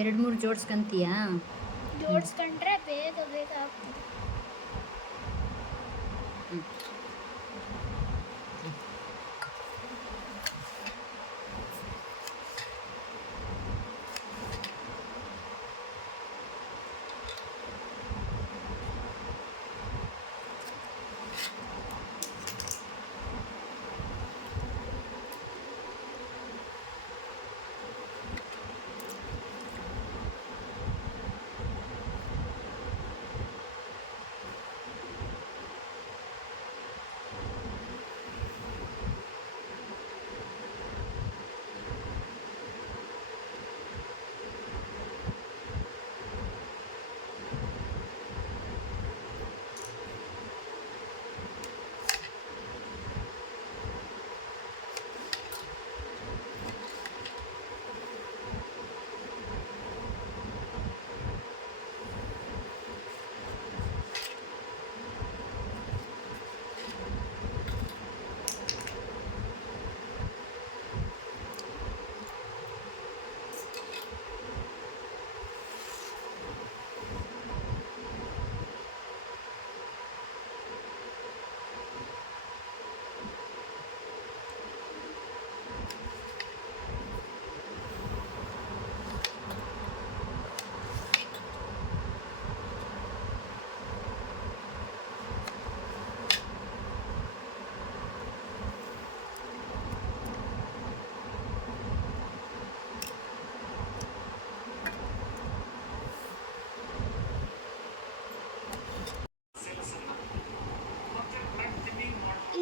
ಎರಡು ಮೂರು ಜೋಡಿಸ್ಕೊಂತೀಯಾ? ಜೋಡಿಸ್ಕೊಂಡ್ರೆ ಬೇಗ ಬೇಗ ಆಗ್ತದೆ.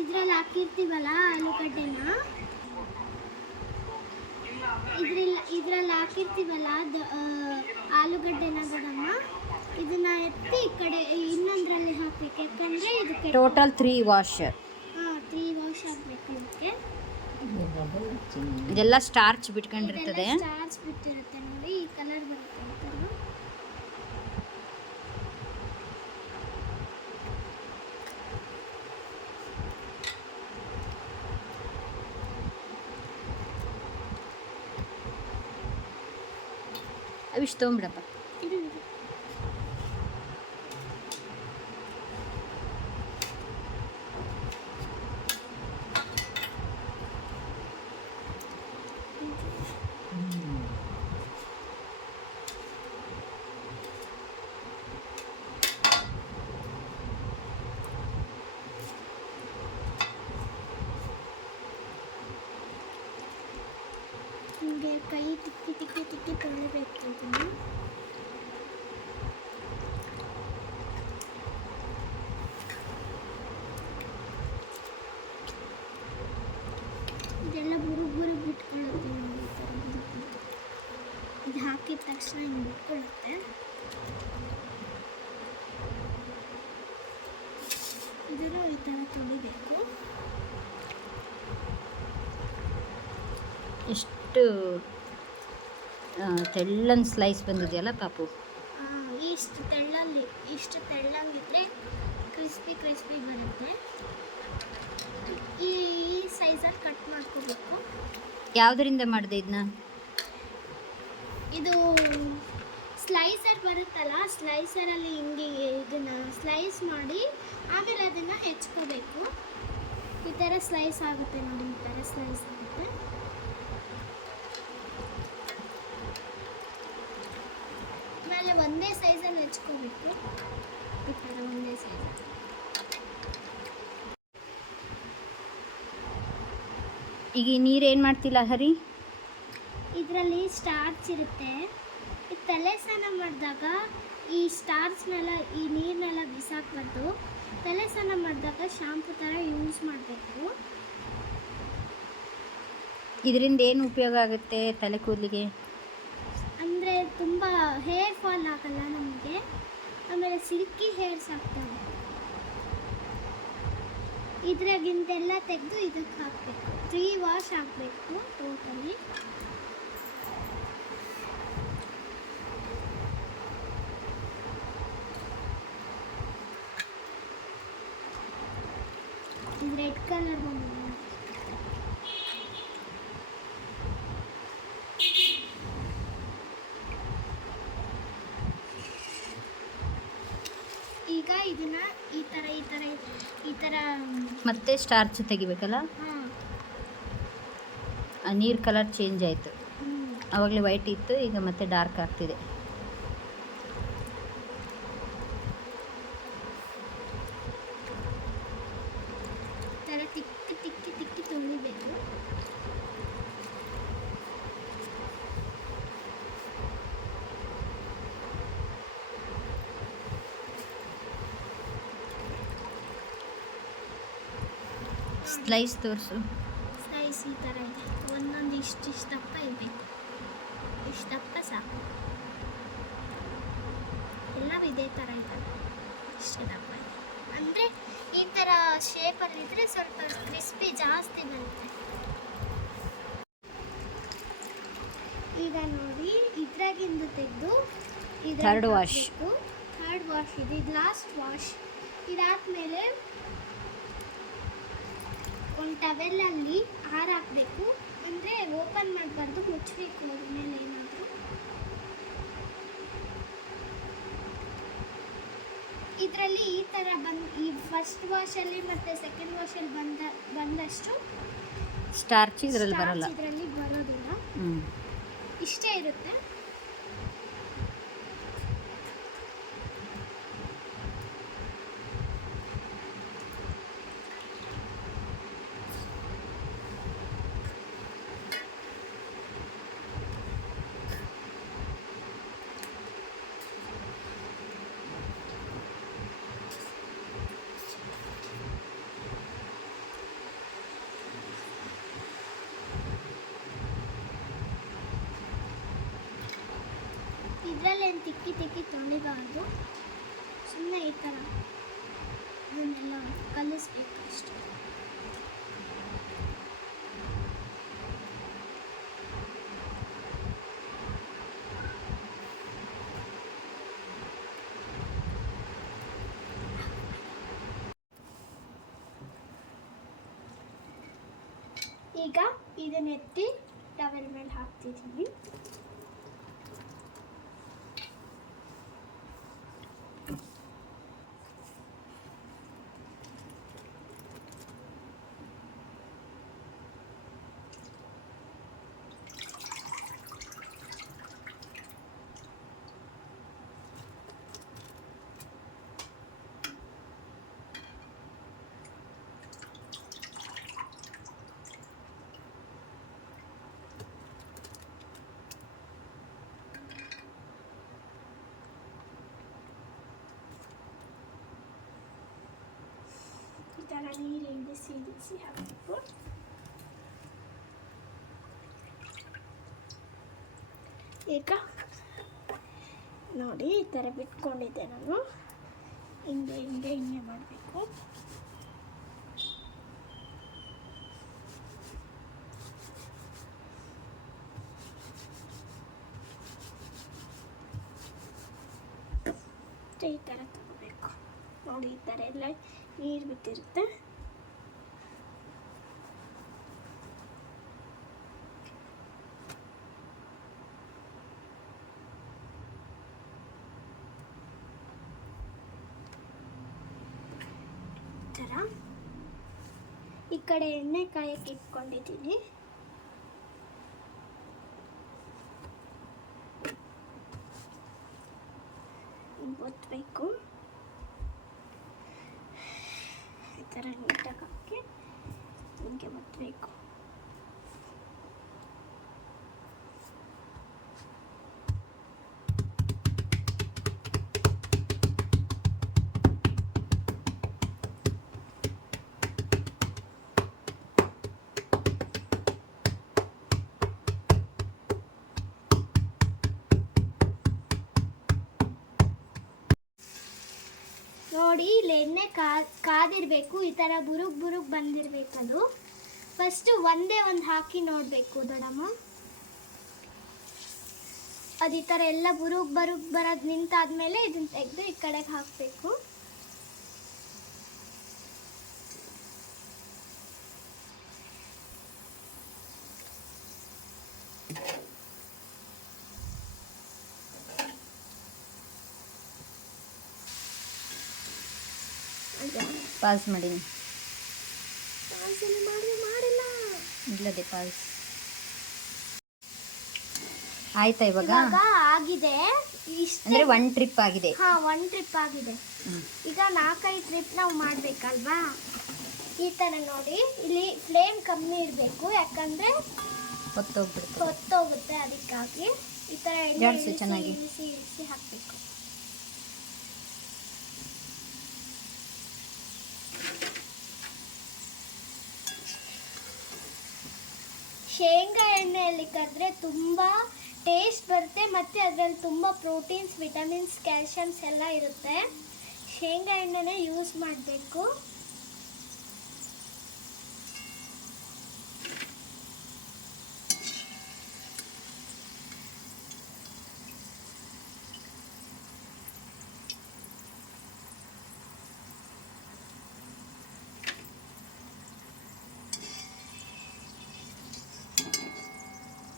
ಇದ್ರಲ್ಲಿ ಹಾಕಿರ್ತೀವಲ್ಲ ಆಲೂಗಡ್ಡೆನ, ಇದ್ರಲ್ಲಿ ಹಾಕಿರ್ತೀವಲ್ಲ ಆಲೂಗಡ್ಡೆನ ಗಡಮ್ಮ, ಇದನ್ನ ಎತ್ತಿ ಈ ಕಡೆ ಇನ್ನೊಂದರಲ್ಲಿ ಹಾಕ್ಬೇಕು. ಯಾಕಂದ್ರೆ ಇದಕ್ಕೆ ಟೋಟಲ್ 3 ವಾಶ್. 3 ವಾಶ್ ಹಾಕ್ಬೇಕು. ಇದಕ್ಕೆ ಇದೆಲ್ಲ ಸ್ಟಾರ್ಚ್ ಬಿಟ್ಕೊಂಡಿರ್ತದೆ. ಸ್ಟಾರ್ಚ್ ಬಿಟ್ಟಿರುತ್ತೆ ನೋಡಿ, ಈ ಕಲರ್ ಬರುತ್ತೆ ಅಂತಲ್ಲ. ಅವಿಷ್ಟು ತೊಗೊಂಬಿಡಪ್ಪ. ನಿಮಗೆ ಕೈ ತಿಕ್ಕಿ ತಿಕ್ಕಿ ತಿಕ್ಕಿ ತೊಳಿಬೇಕು. ಇದೆಲ್ಲ ಬುರುಗ್ ಬಿಟ್ಕೊಳ್ಳುತ್ತೆ ನೋಡಿ. ಈ ಥರ ಇದು ಹಾಕಿದ ತಕ್ಷಣ ಹಿಂಗೆ ಬಿಟ್ಕೊಳ್ಳುತ್ತೆ. ಇದನ್ನು ಈ ಥರ ತೊಳಿಬೇಕು. ಎಷ್ಟು ತೆಳ್ಳನ್ ಸ್ಲೈಸ್ ಬಂದಿದೆಯಲ್ಲ ಪಾಪು. ಇಷ್ಟು ತೆಳ್ಳಂಗಿದ್ರೆ ಕ್ರಿಸ್ಪಿ ಬರುತ್ತೆ. ಈ ಸೈಜಲ್ಲಿ ಕಟ್ ಮಾಡ್ಕೋಬೇಕು. ಯಾವುದರಿಂದ ಮಾಡಿದೆ ಇದನ್ನ? ಇದು ಸ್ಲೈಸರ್ ಬರುತ್ತಲ್ಲ, ಸ್ಲೈಸರಲ್ಲಿ ಹಿಂಗೆ ಇದನ್ನು ಸ್ಲೈಸ್ ಮಾಡಿ ಆಮೇಲೆ ಅದನ್ನು ಹೆಚ್ಕೋಬೇಕು. ಈ ಥರ ಸ್ಲೈಸ್ ಆಗುತ್ತೆ ನೋಡಿ, ಈ ಥರ ಸ್ಲೈಸ್ ಆಗುತ್ತೆ. ಆಮೇಲೆ ಒಂದೇ ಸೈಜಲ್ಲಿ ಹೆಚ್ಕೋಬೇಕು. ಈ ಥರ ಒಂದೇ ಸೈಜ್. ಈಗ ಈ ನೀರು ಏನು ಮಾಡ್ತಿಲ್ಲ ಹರಿ? ಇದರಲ್ಲಿ ಸ್ಟಾರ್ಚ್ ಇರುತ್ತೆ. ಈ ತಲೆ ಸ್ನಾನ ಮಾಡಿದಾಗ ಈ ಸ್ಟಾರ್ಚ್ನೆಲ್ಲ, ಈ ನೀರನ್ನೆಲ್ಲ ಬಿಸಾಕ್ಬಾರ್ದು. ತಲೆ ಸ್ನಾನ ಮಾಡಿದಾಗ ಶಾಂಪು ಥರ ಯೂಸ್ ಮಾಡಬೇಕು. ಇದರಿಂದ ಏನು ಉಪಯೋಗ ಆಗುತ್ತೆ ತಲೆ ಕೂದಲಿಗೆ? ಅಂದರೆ ತುಂಬ ಹೇರ್ ಫಾಲ್ ಆಗಲ್ಲ ನಮಗೆ. ಆಮೇಲೆ ಸಿಲ್ಕಿ ಹೇರ್ಸ್ ಆಗ್ತವೆ. ಇದ್ರಾಗಿಂದೆಲ್ಲ ತೆಗೆದು ಇದಕ್ಕೆ ಹಾಕಬೇಕು. 3 ವಾಶ್ ಹಾಕಬೇಕು ಟೋಟಲಿ. ಇದು ರೆಡ್ ಕಲರ್ ಬಂದಿದೆ. ಇದನ್ನ ಈ ಥರ ಈ ಥರ ಮತ್ತೆ ಸ್ಟಾರ್ಚ್ ತೆಗಿಬೇಕಲ್ಲ. ಹಾಂ ಆ ನೀರು ಕಲರ್ ಚೇಂಜ್ ಆಯಿತು. ಆವಾಗಲೇ ವೈಟ್ ಇತ್ತು, ಈಗ ಮತ್ತೆ ಡಾರ್ಕ್ ಆಗ್ತಿದೆ. ಈ ಥರ ತಿಕ್ಕಿ ತೊಳಿಬೇಕು. ಸ್ಲೈಸ್ ತೋರಿಸು. ಸ್ಲೈಸ್ ಈ ಥರ ಇದೆ, ಒಂದೊಂದು ಇಷ್ಟು ದಪ್ಪ ಇರಬೇಕು. ಇಷ್ಟು ದಪ್ಪ ಸಾಕು. ಎಲ್ಲವೂ ಇದೇ ಥರ ಇದ್ದಾವೆ, ಇಷ್ಟು ದಪ್ಪ ಇದೆ. ಅಂದರೆ ಈ ಥರ ಶೇಪಲ್ಲಿದ್ದರೆ ಸ್ವಲ್ಪ ಕ್ರಿಸ್ಪಿ ಜಾಸ್ತಿ ಬರುತ್ತೆ. ಈಗ ನೋಡಿ, ಇದ್ರಾಗಿಂದು ತೆಗೆದು ಥರ್ಡ್ ವಾಶ್ ಇದೆ, ಇದು ಲಾಸ್ಟ್ ವಾಶ್. ಇದಾದಮೇಲೆ ಒಂದು ಟವೆಲಲ್ಲಿ ಹಾರಾಕಬೇಕು. ಅಂದರೆ ಓಪನ್ ಮಾಡಬಾರ್ದು, ಮುಚ್ಚಬೇಕು ಅದ್ರ ಮೇಲೆ ಏನಾದರೂ. ಇದರಲ್ಲಿ ಈ ಥರ ಈ ಫಸ್ಟ್ ವಾಶಲ್ಲಿ ಮತ್ತು ಸೆಕೆಂಡ್ ವಾಶಲ್ಲಿ ಬಂದಷ್ಟು ಸ್ಟಾರ್ಚ್ ಇದರಲ್ಲಿ ಬರಲ್ಲ. ಇದರಲ್ಲಿ ಬರೋದಿಲ್ಲ, ಇಷ್ಟೇ ಇರುತ್ತೆ. ಇದರಲ್ಲೇನು ತಿಕ್ಕಿ ತೊಳಿಬಾರ್ದು, ಸುಮ್ಮನೆ ಈ ಥರ ಇದನ್ನೆಲ್ಲ ಕಲಿಸ್ಬೇಕು ಅಷ್ಟೇ. ಈಗ ಇದನ್ನ ಎತ್ತಿ ಟವೆಲ್ ಮೇಲೆ ಹಾಕ್ತಿದ್ದೀನಿ. ಈ ಥರ ನೀರು ಇಳಿಸಿ ಹಾಕಬೇಕು. ಈಗ ನೋಡಿ, ಈ ಥರ ಬಿಟ್ಕೊಂಡಿದ್ದೆ ನಾನು. ಹಿಂಗೆ ಮಾಡಬೇಕು. ಈ ಥರ ತಗೋಬೇಕು. ನೋಡಿ, ಈ ಥರ ಎಲ್ಲ ನೀರು ಬಿಟ್ಟಿರುತ್ತೆ. ಥರ ಈ ಕಡೆ ಎಣ್ಣೆ ಕಾಯಕ್ಕೆ ಇಟ್ಕೊಂಡಿದ್ದೀನಿ. ಒತ್ತಬೇಕು. ಈ ಥರ ನೀಟಾಗಿ ಹಾಕಿ ಹಿಂಗೆ ಒತ್ತಬೇಕು. ನೋಡಿ, ಇಲ್ಲಿ ಎಣ್ಣೆ ಕಾದಿರಬೇಕು. ಈ ಥರ ಬುರುಗ್ ಬಂದಿರಬೇಕು. ಅದು ಫಸ್ಟು ಒಂದೇ ಒಂದು ಹಾಕಿ ನೋಡಬೇಕು ದೊಡ್ಡಮ್ಮ. ಅದು ಈ ಥರ ಎಲ್ಲ ಬುರುಗ್ ಬರೋದು ನಿಂತಾದ್ಮೇಲೆ ಇದನ್ನ ತೆಗೆದು ಈ ಕಡೆಗೆ ಹಾಕಬೇಕು. ಪಾಸ್ ಮಾಡೀನಿ. ಮಾಡಿಲ್ಲ ಇಲ್ಲದೆ ಪಾಸ್ ಆಯ್ತಾ ಇವಾಗ? ಆಗಿದೆ ಅಂದರೆ 1 ಟ್ರಿಪ್ ಆಗಿದೆ. ಹಾಂ 1 ಟ್ರಿಪ್ ಆಗಿದೆ. ಈಗ 4-5 ಟ್ರಿಪ್ ನಾವು ಮಾಡಬೇಕಲ್ವಾ? ಈ ಥರ ನೋಡಿ, ಇಲ್ಲಿ ಫ್ಲೇಮ್ ಕಮ್ಮಿ ಇರಬೇಕು, ಯಾಕಂದರೆ ಹೊತ್ತೋಗುತ್ತೆ. ಅದಕ್ಕಾಗಿ ಈ ಥರ ಚೆನ್ನಾಗಿ ಇಳಿಸಿ ಹಾಕಬೇಕು. ಶೇಂಗಾ ಎಣ್ಣೆಯಲ್ಲಿ ಕರೆದ್ರೆ ತುಂಬ ಟೇಸ್ಟ್ ಬರುತ್ತೆ, ಮತ್ತು ಅದರಲ್ಲಿ ತುಂಬ ಪ್ರೋಟೀನ್ಸ್, ವಿಟಮಿನ್ಸ್, ಕ್ಯಾಲ್ಶಿಯಮ್ಸ್ ಎಲ್ಲ ಇರುತ್ತೆ. ಶೇಂಗಾ ಎಣ್ಣೆನೇ ಯೂಸ್ ಮಾಡಬೇಕು.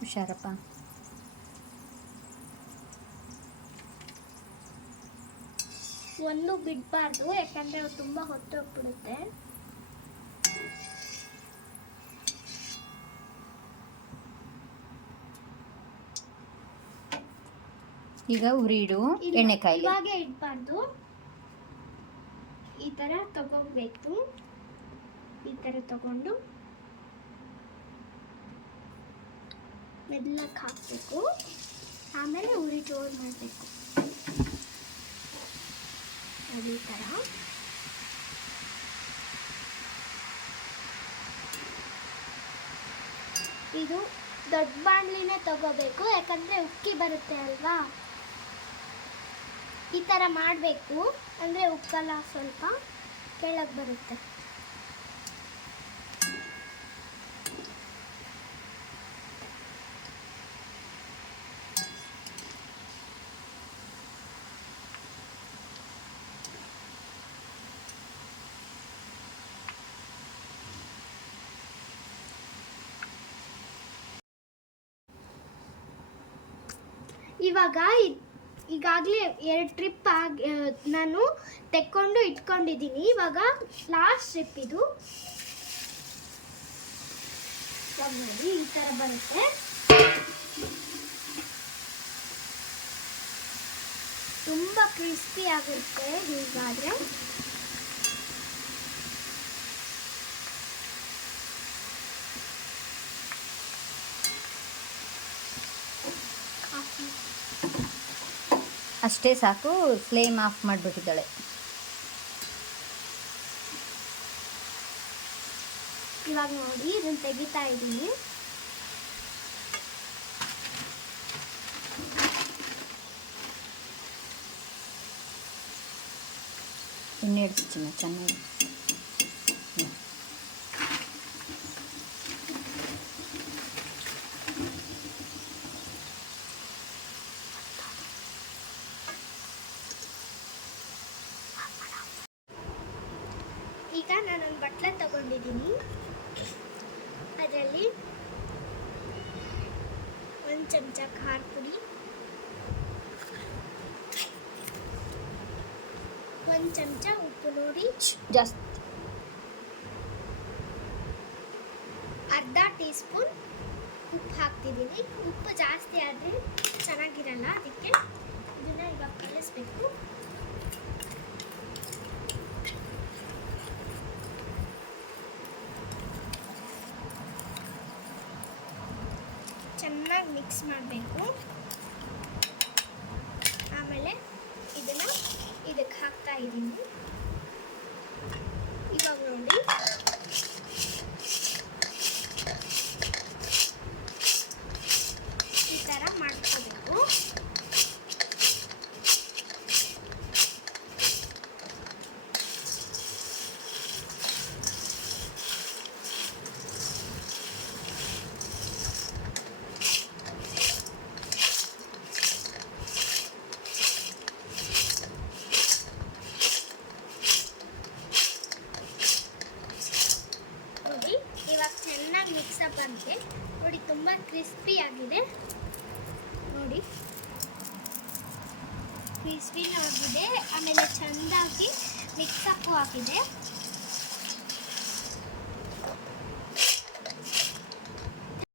ಹುಷಾರಪ್ಪ. ಒಂದು ಬಿಡಬಾರ್ದು, ಯಾಕಂದರೆ ಅದು ತುಂಬ ಹೊತ್ತೋಗ್ಬಿಡುತ್ತೆ. ಈಗ ಉರಿ ಇಡು, ಎಣ್ಣೆ ಕಾಯಿ. ಇವಾಗ ಇಡಬಾರ್ದು, ಈ ಥರ ತಗೋಬೇಕು. ಈ ಥರ ತಗೊಂಡು ಮೆಲ್ಲಕ್ಕೆ ಹಾಕಬೇಕು. ಆಮೇಲೆ ಉರಿ ಜೋರು ಮಾಡಬೇಕು. ಈ ಥರ ಇದು ದೊಡ್ಡ ಬಾಣಲಿನೇ ತಗೋಬೇಕು, ಯಾಕಂದರೆ ಉಕ್ಕಿ ಬರುತ್ತೆ ಅಲ್ವಾ. ಈ ಥರ ಮಾಡಬೇಕು, ಅಂದರೆ ಉಕ್ಕಲ್ಲ, ಸ್ವಲ್ಪ ಕೆಳಗೆ ಬರುತ್ತೆ. ಇವಾಗ ಈಗಾಗಲೇ 2 ಟ್ರಿಪ್ ನಾನು ತೆಕ್ಕೊಂಡು ಇಟ್ಕೊಂಡಿದ್ದೀನಿ. ಇವಾಗ ಲಾಸ್ಟ್ ಟ್ರಿಪ್ ಇದು. ನೋಡಿ, ಈ ಥರ ಬರುತ್ತೆ. ತುಂಬ ಕ್ರಿಸ್ಪಿ ಆಗುತ್ತೆ ಹೀಗಾದರೆ. ಅಷ್ಟೇ ಸಾಕು, ಫ್ಲೇಮ್ ಆಫ್ ಮಾಡಿಬಿಟ್ಟಿದ್ದಾಳೆ. ಇವಾಗ ನೋಡಿ, ಇದನ್ನು ತೆಗಿತಾ ಇದ್ದೀನಿ. ಎಣ್ಣೆ ಇಡಿಸಿ ಚೆನ್ನಾಗಿ. ಈಗ ನಾನೊಂದು ಬಟ್ಲ ತಗೊಂಡಿದ್ದೀನಿ. ಅದರಲ್ಲಿ 1 ಚಮಚ ಖಾರ ಪುಡಿ, 1 ಚಮಚ ಉಪ್ಪು, ನೋಡಿ ಜಾಸ್ತಿ, ಅರ್ಧ ಟೀ ಸ್ಪೂನ್ ಉಪ್ಪು ಹಾಕ್ತಿದ್ದೀನಿ. ಉಪ್ಪು ಜಾಸ್ತಿ ಆದರೆ ಚೆನ್ನಾಗಿರಲ್ಲ, ಅದಕ್ಕೆ ಇದನ್ನು ಈಗ ಕಲಿಸ್ಬೇಕು. ಚೆನ್ನಾಗಿ ಮಿಕ್ಸ್ ಮಾಡಬೇಕು. ಆಮೇಲೆ ಇದನ್ನು ಇದಕ್ಕೆ ಹಾಕ್ತಾ ಇದ್ದೀನಿ. ಇವಾಗ ನೋಡಿ, ಈ ಥರ ಮಾಡ್ಕೋಬೇಕು. ಚೆನ್ನಾಗಿ ಮಿಕ್ಸಪ್ ಅಂತೆ ನೋಡಿ, ತುಂಬ ಕ್ರಿಸ್ಪಿ ಆಗಿದೆ ನೋಡಿ. ಸ್ಪಿನ್ ಆಗಿದೆ. ಆಮೇಲೆ ಚೆಂದಾಗಿ ಮಿಕ್ಸಪ್ಪು ಹಾಕಿದೆ.